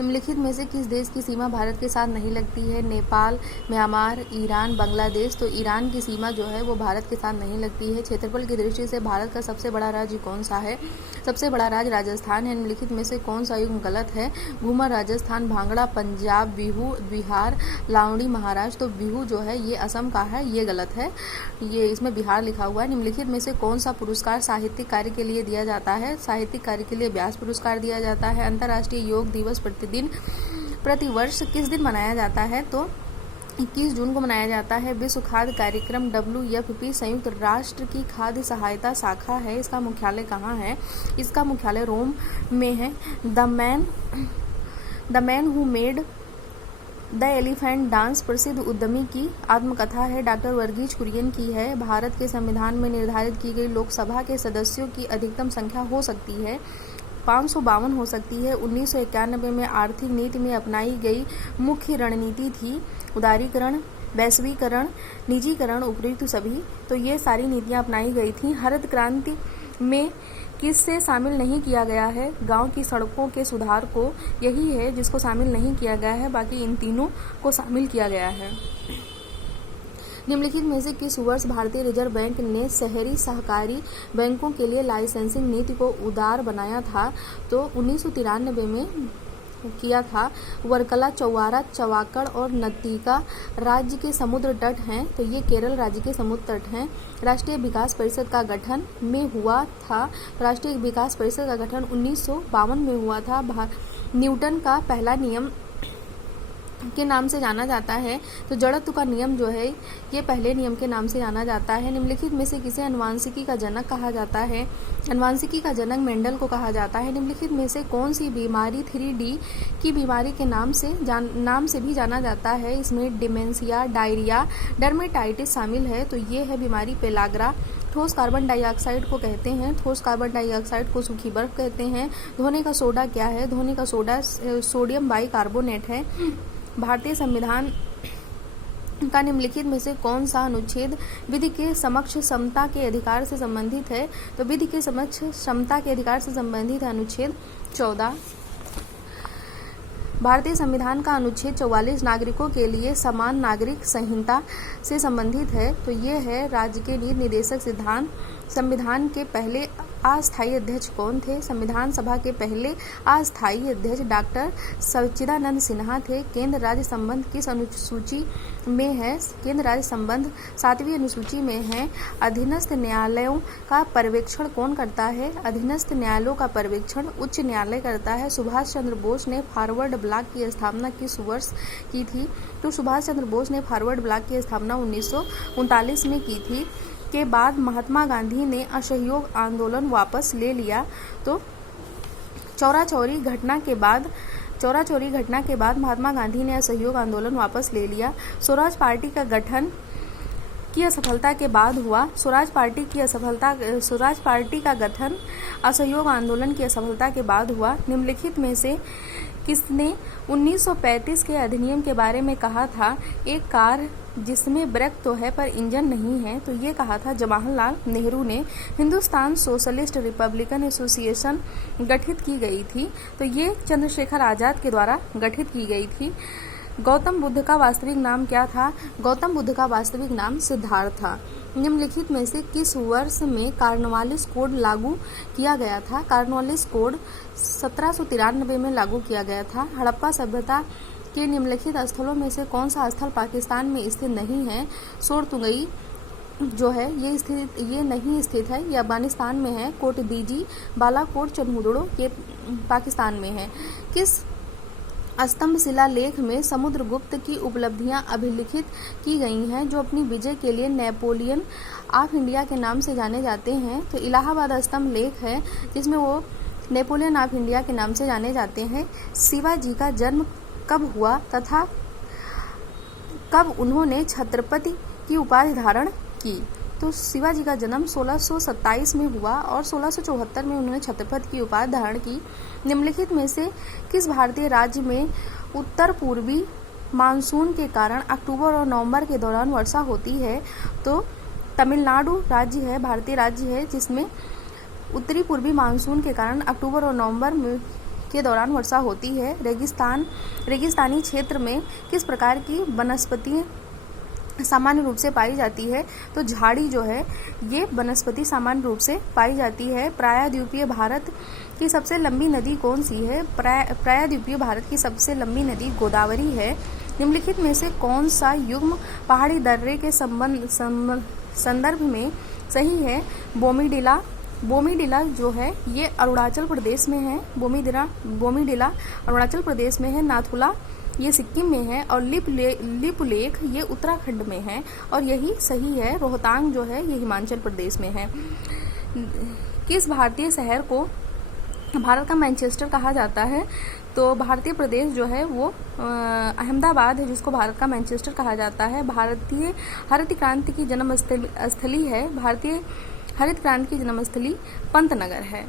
निम्नलिखित में से किस देश की सीमा भारत के साथ नहीं लगती है? Nepal, Myanmar, Iran, Bangladesh. तो ईरान की सीमा जो है वो भारत के साथ नहीं लगती है। क्षेत्रफल की दृष्टि से भारत का सबसे बड़ा राज्य कौन सा है? सबसे बड़ा राज्य राजस्थान है। निम्नलिखित में से कौन सा युग्म गलत है? घूमर राजस्थान, भांगड़ा पंजाब, बिहू बिहार, लावणी महाराष्ट्र। तो बिहू जो है ये असम का है, ये गलत है, ये इसमें बिहार लिखा हुआ है। निम्नलिखित में से कौन सा पुरस्कार साहित्यिक कार्य के लिए दिया जाता है? साहित्यिक कार्य के लिए व्यास पुरस्कार दिया जाता है। अंतर्राष्ट्रीय योग दिवस प्रतिवर्ष किस दिन मनाया जाता है? तो 21 जून को मनाया जाता है। विश्व खाद्य कार्यक्रम WFP संयुक्त राष्ट्र की खाद्य सहायता शाखा है। इसका मुख्यालय कहाँ है? इसका मुख्यालय रोम में है। The man who made the elephant dance प्रसिद्ध उद्यमी की आत्मकथा है, डॉक्टर वर्गीज कुरियन की है। भारत के संविधान में निर्धारित की गई लोकसभा के सदस्यों की अधिकतम संख्या हो सकती है 552 हो सकती है। 1991 में आर्थिक नीति में अपनाई गई मुख्य रणनीति थी उदारीकरण, वैश्वीकरण, निजीकरण, उपयुक्त सभी। तो ये सारी नीतियां अपनाई गई थी। हरित क्रांति में किससे शामिल नहीं किया गया है? गांव की सड़कों के सुधार को, यही है जिसको शामिल नहीं किया गया है, बाकी इन तीनों को शामिल किया गया है। निम्नलिखित में से किस वर्ष भारतीय रिजर्व बैंक ने शहरी सहकारी बैंकों के लिए लाइसेंसिंग नीति को उदार बनाया था? तो 1993 में किया था। वर्कला, चौवारा, चवाकड़ और नतीका राज्य के समुद्र तट हैं, तो ये केरल राज्य के समुद्र तट हैं। राष्ट्रीय विकास परिषद का गठन में हुआ था। राष्ट्रीय विकास परिषद का गठन 1952 में हुआ था। न्यूटन का पहला नियम के नाम से जाना जाता है, तो जड़त्व का नियम जो है ये पहले नियम के नाम से जाना जाता है। निम्नलिखित में से किसे अनुवांशिकी का जनक कहा जाता है? अनुवांशिकी का जनक मेंडल को कहा जाता है। निम्नलिखित में से कौन सी बीमारी 3D की बीमारी के नाम से भी जाना जाता है? इसमें डिमेंशिया, डायरिया, डर्मेटाइटिस शामिल है, तो ये है बीमारी पेलाग्रा। ठोस कार्बन डाइऑक्साइड को कहते हैं, ठोस कार्बन डाइऑक्साइड को सूखी बर्फ कहते हैं। धोने का सोडा क्या है? धोने का सोडा सोडियम बाइकार्बोनेट है। भारतीय संविधान का निम्नलिखित में से कौन सा अनुच्छेद विधि के समक्ष समता के अधिकार से संबंधित है? तो विधि के समक्ष समता के अधिकार से संबंधित है अनुच्छेद 14। भारतीय संविधान का अनुच्छेद 44 नागरिकों के लिए समान नागरिक संहिता से संबंधित है, तो ये है राज्य के नीति निर्देशक सिद्धांत। संविधान के पहले अस्थायी अध्यक्ष कौन थे? संविधान सभा के पहले अस्थायी अध्यक्ष डॉक्टर सच्चिदानंद सिन्हा थे। केंद्र राज्य संबंध किस अनुसूची में है? केंद्र राज्य संबंध 7वीं अनुसूची में है। अधीनस्थ न्यायालयों का पर्यवेक्षण कौन करता है? अधीनस्थ न्यायालयों का पर्यवेक्षण उच्च न्यायालय करता है। सुभाष चंद्र बोस ने फॉरवर्ड ब्लॉक की स्थापना किस वर्ष की थी? तो सुभाष चंद्र बोस ने फॉरवर्ड ब्लॉक की स्थापना 1939 में की थी। के बाद महात्मा गांधी ने असहयोग आंदोलन वापस ले लिया। तो चौरा-चौरी घटना के बाद महात्मा गांधी ने असहयोग आंदोलन वापस ले लिया। स्वराज पार्टी का गठन की असफलता के बाद हुआ। स्वराज पार्टी का गठन असहयोग आंदोलन की असफलता के बाद हुआ। निम्नलिखित में से किसने 1935 के अधिनियम के बारे में कहा था? एक कार जिसमें ब्रेक तो है पर इंजन नहीं है, तो ये कहा था जवाहरलाल नेहरू ने। हिंदुस्तान सोशलिस्ट रिपब्लिकन एसोसिएशन गठित की गई थी, तो ये चंद्रशेखर आजाद के द्वारा गठित की गई थी। गौतम बुद्ध का वास्तविक नाम क्या था? गौतम बुद्ध का वास्तविक नाम सिद्धार्थ था। निम्नलिखित में से किस वर्ष में कार्नवालिस कोड लागू किया गया था? कार्नवालिस कोड 1793 में लागू किया गया था। हड़प्पा सभ्यता के निम्नलिखित स्थलों में से कौन सा स्थल पाकिस्तान में स्थित नहीं है? सोरतुगई जो है ये नहीं स्थित है, ये अफगानिस्तान में है। कोटदीजी, बालाकोट, चनहुदड़ो ये पाकिस्तान में है। किस स्तंभ शिलालेख में समुद्रगुप्त की उपलब्धियां अभिलिखित की गई हैं, जो अपनी विजय के लिए नेपोलियन ऑफ इंडिया के नाम से जाने जाते हैं? तो इलाहाबाद स्तंभ लेख है जिसमें वो नेपोलियन ऑफ इंडिया के नाम से जाने जाते हैं। शिवाजी का जन्म कब हुआ तथा कब उन्होंने छत्रपति की उपाधि धारण की? तो शिवाजी का जन्म 1627 में हुआ और 1674 में उन्होंने छत्रपति की उपाधि धारण की। निम्नलिखित में से किस भारतीय राज्य में उत्तर पूर्वी मानसून के कारण अक्टूबर और नवंबर के दौरान वर्षा होती है? तो तमिलनाडु राज्य है, भारतीय राज्य है जिसमें उत्तरी पूर्वी मानसून के कारण अक्टूबर और नवंबर के दौरान वर्षा होती है? रेगिस्तानी क्षेत्र में किस प्रकार की वनस्पति सामान्य रूप से पाई जाती है? तो झाड़ी जो है ये वनस्पति सामान्य रूप से पाई जाती है। प्रायद्वीपीय भारत की सबसे लंबी नदी कौन सी है? प्रायद्वीपीय भारत की सबसे लंबी नदी गोदावरी है। निम्नलिखित में से कौन सा युग्म पहाड़ी दर्रे के संदर्भ में सही है? बोमीडिला जो है ये अरुणाचल प्रदेश में है। बोमीडिला अरुणाचल प्रदेश में है। नाथुला ये सिक्किम में है और लिपुलेख ये उत्तराखंड में है और यही सही है। रोहतांग जो है ये हिमाचल प्रदेश में है। किस भारतीय शहर को भारत का मैनचेस्टर कहा जाता है? तो भारतीय प्रदेश जो है वो अहमदाबाद है जिसको भारत का मैनचेस्टर कहा जाता है। भारतीय हरित क्रांति की जन्मस्थली है। भारतीय हरित क्रांति की जन्मस्थली पंतनगर है।